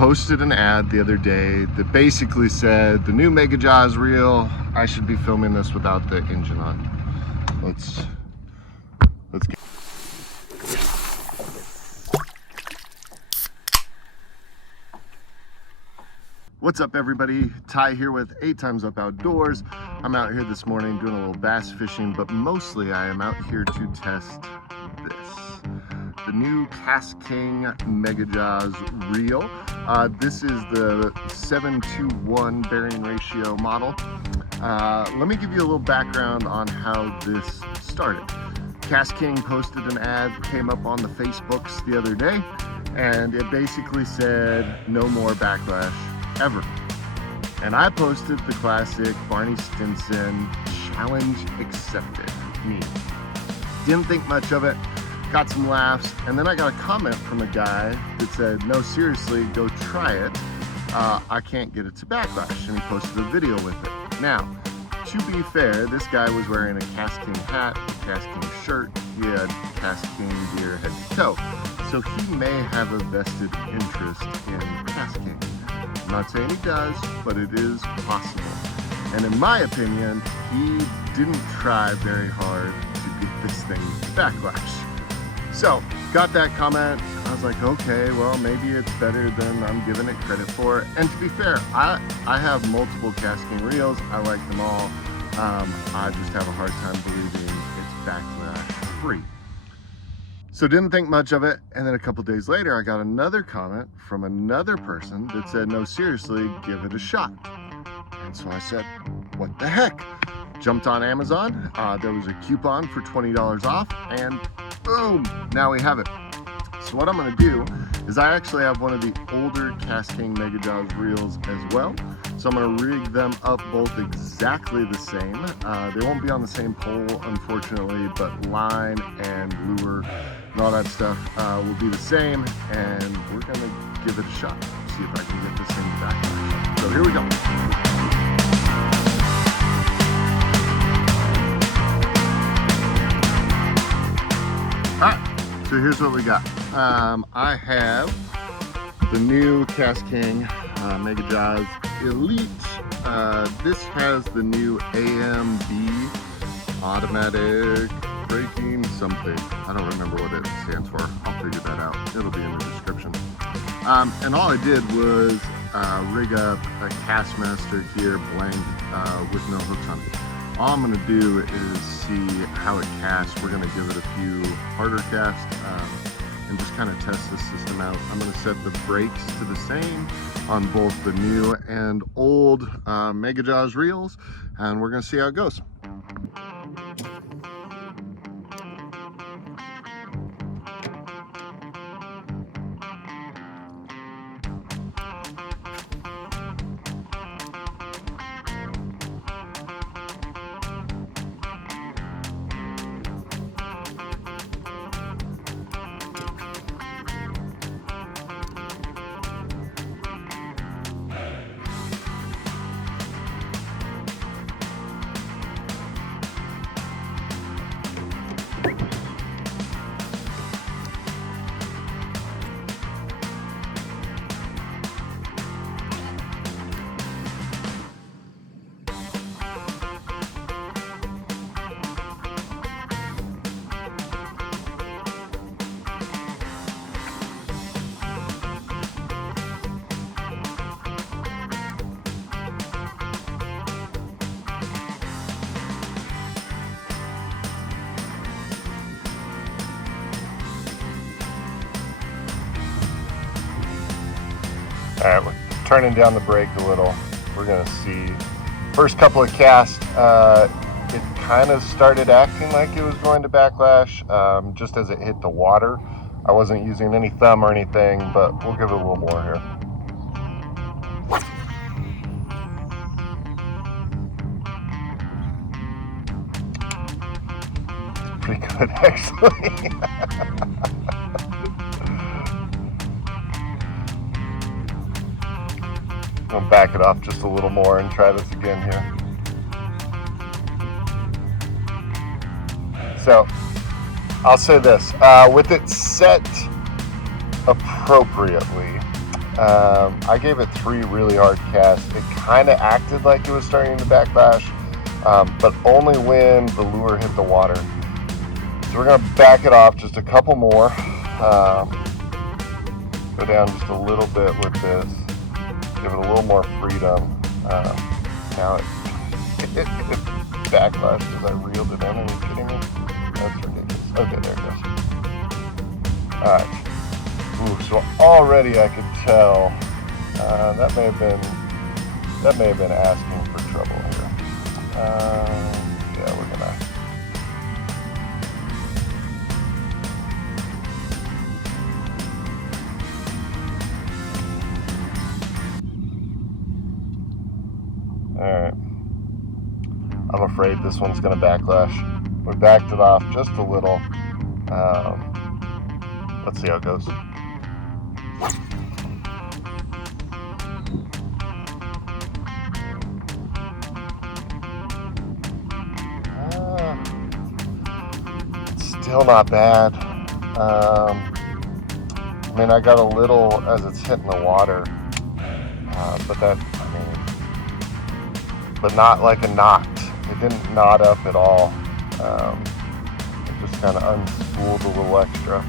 posted an ad the other day that basically said the new MegaJaws reel, I should be filming this without the engine on. Let's get. What's up, everybody? Ty here with 8 Times Up Outdoors. I'm out here this morning doing a little bass fishing, but mostly I am out here to test this. The new KastKing MegaJaws reel. This is the 7:1 bearing ratio model. Let me give you a little background on how this started. KastKing posted an ad, came up on the Facebooks the other day, and it basically said no more backlash ever. And I posted the classic Barney Stinson challenge accepted meme. Didn't think much of it, got some laughs, and then I got a comment from a guy that said, no, seriously, go try it. I can't get it to backlash, and he posted a video with it. Now, to be fair, this guy was wearing a KastKing hat, a KastKing shirt, he had KastKing gear head to toe, so he may have a vested interest in KastKing. I'm not saying he does, but it is possible. And in my opinion, he didn't try very hard to get this thing to backlash. So, got that comment. I was like, okay, well, maybe it's better than I'm giving it credit for. And to be fair, I have multiple KastKing reels. I like them all. I just have a hard time believing it's backlash free. So didn't think much of it, and then a couple days later I got another comment from another person that said, no, seriously, give it a shot. And so I said, what the heck? Jumped on Amazon, there was a coupon for $20 off, and boom, now we have it. So what I'm gonna do is I actually have one of the older KastKing MegaJaws reels as well. So I'm gonna rig them up both exactly the same. They won't be on the same pole, unfortunately, but line and lure and all that stuff will be the same, and we're gonna give it a shot. See if I can get this thing back. So here we go. Alright, so here's what we got. I have the new KastKing MegaJaws Elite. This has the new AMB, automatic braking something. I don't remember what it stands for. I'll figure that out. It'll be in the description. And all I did was rig up a Kastmaster here blank with no hooks on it. All I'm going to do is see how it casts. We're going to give it a few harder casts and just kind of test this system out. I'm going to set the brakes to the same on both the new and old MegaJaws reels, and we're going to see how it goes. All right, we're turning down the brake a little. We're gonna see. First couple of casts, it kind of started acting like it was going to backlash just as it hit the water. I wasn't using any thumb or anything, but we'll give it a little more here. Pretty good, actually. I'll back it off just a little more and try this again here. So I'll say this, with it set appropriately, I gave it 3 really hard casts. It kind of acted like it was starting to backlash, but only when the lure hit the water. So we're gonna back it off just a couple more. Go down just a little bit with this. Give it a little more freedom. Now it backlashed as I reeled it in. Are you kidding me? That's ridiculous. Okay, there it goes. Alright. Ooh, so already I could tell that may have been asking for trouble here. Yeah, we're gonna. Alright. I'm afraid this one's gonna backlash. We backed it off just a little. Let's see how it goes. Still not bad. I mean, I got a little as it's hitting the water, but not like a knot. It didn't knot up at all. It just kind of unspooled a little extra.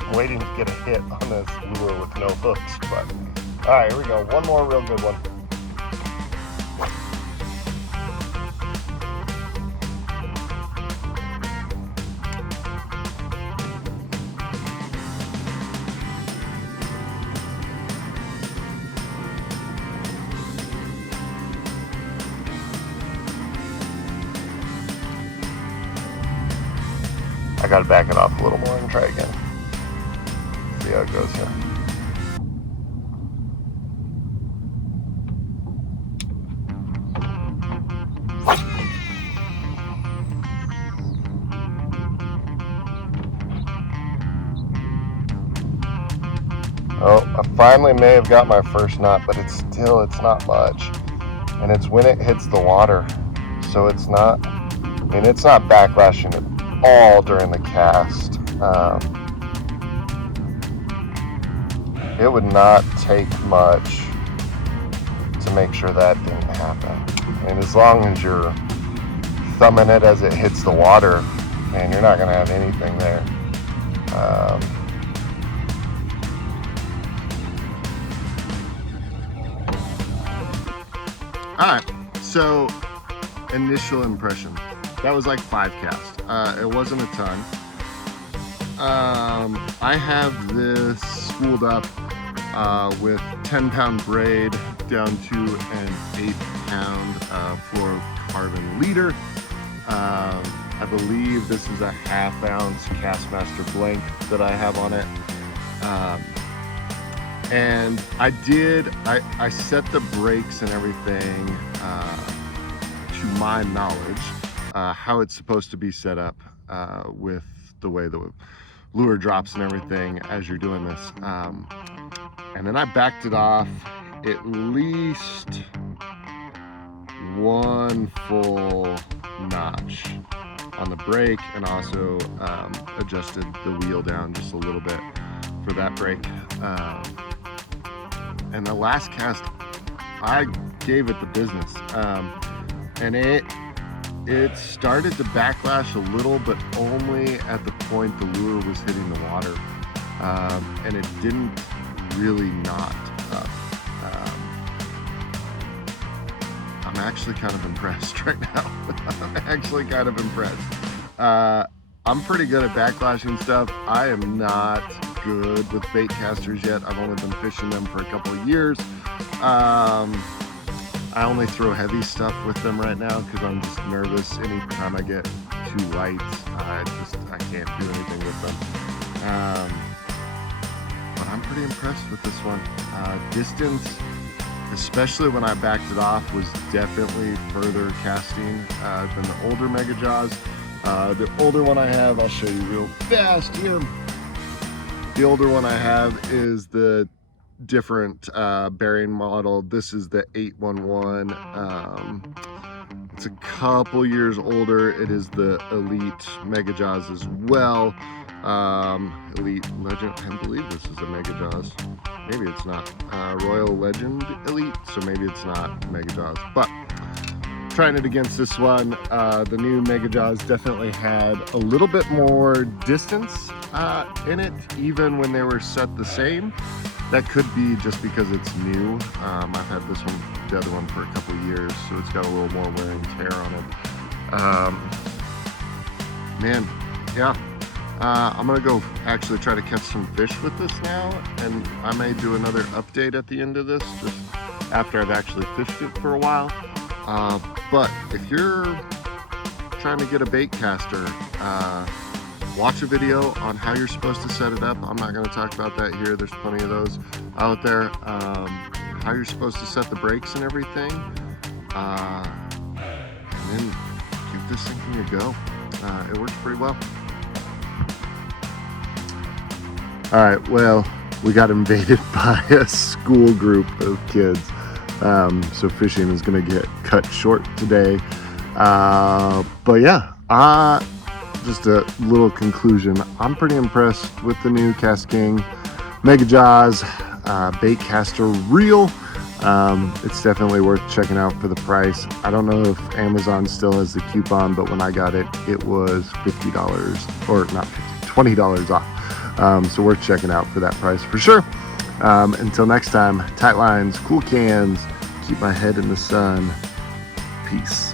I'm waiting to get a hit on this lure with no hooks, but all right, here we go. One more real good one. I gotta back it off a little more and try again. See how it goes here. Oh, I finally may have got my first knot, but it's not much. And it's when it hits the water. So it's not backlashing at all during the cast. It would not take much to make sure that didn't happen. And as long as you're thumbing it as it hits the water, man, you're not gonna have anything there. Alright, so initial impression. That was like 5 casts. It wasn't a ton. I have this spooled up with 10-pound braid down to an 8-pound fluorocarbon leader. I believe this is a 1/2 ounce Kastmaster blank that I have on it. And I set the brakes and everything to my knowledge, how it's supposed to be set up with the way the lure drops and everything as you're doing this. And then I backed it off at least 1 full notch on the brake, and also adjusted the wheel down just a little bit for that brake. And the last cast, I gave it the business, and it started to backlash a little, but only at the point the lure was hitting the water, and it didn't really knot up. I'm actually kind of impressed right now. I'm actually kind of impressed. I'm pretty good at backlashing stuff. I am not good with bait casters yet. I've only been fishing them for a couple of years. I only throw heavy stuff with them right now because I'm just nervous. Anytime I get too light, I can't do anything with them. But I'm pretty impressed with this one. Distance, especially when I backed it off, was definitely further casting than the older MegaJaws. The older one I have, I'll show you real fast here. The older one I have is the different bearing model. This is the 811 It's a couple years older. It is the Elite MegaJaws as well. Elite Legend, I believe this is a MegaJaws. Maybe it's not. Royal Legend Elite, so maybe it's not MegaJaws. But trying it against this one, the new MegaJaws definitely had a little bit more distance in it, even when they were set the same. That could be just because it's new. I've had this one, the other one, for a couple of years, so it's got a little more wear and tear on it. Man, yeah. I'm gonna go actually try to catch some fish with this now, and I may do another update at the end of this, just after I've actually fished it for a while. But if you're trying to get a bait caster, watch a video on how you're supposed to set it up. I'm not going to talk about that here. There's plenty of those out there. How you're supposed to set the brakes and everything. And then give this thing a go. It works pretty well. All right, well, we got invaded by a school group of kids. So fishing is going to get cut short today. But yeah, just a little conclusion. I'm pretty impressed with the new KastKing MegaJaws baitcaster reel. It's definitely worth checking out for the price. I don't know if Amazon still has the coupon, but when I got it, it was $50, or not $50, $20 off. So worth checking out for that price for sure. Until next time, tight lines, cool cans, keep my head in the sun. Peace.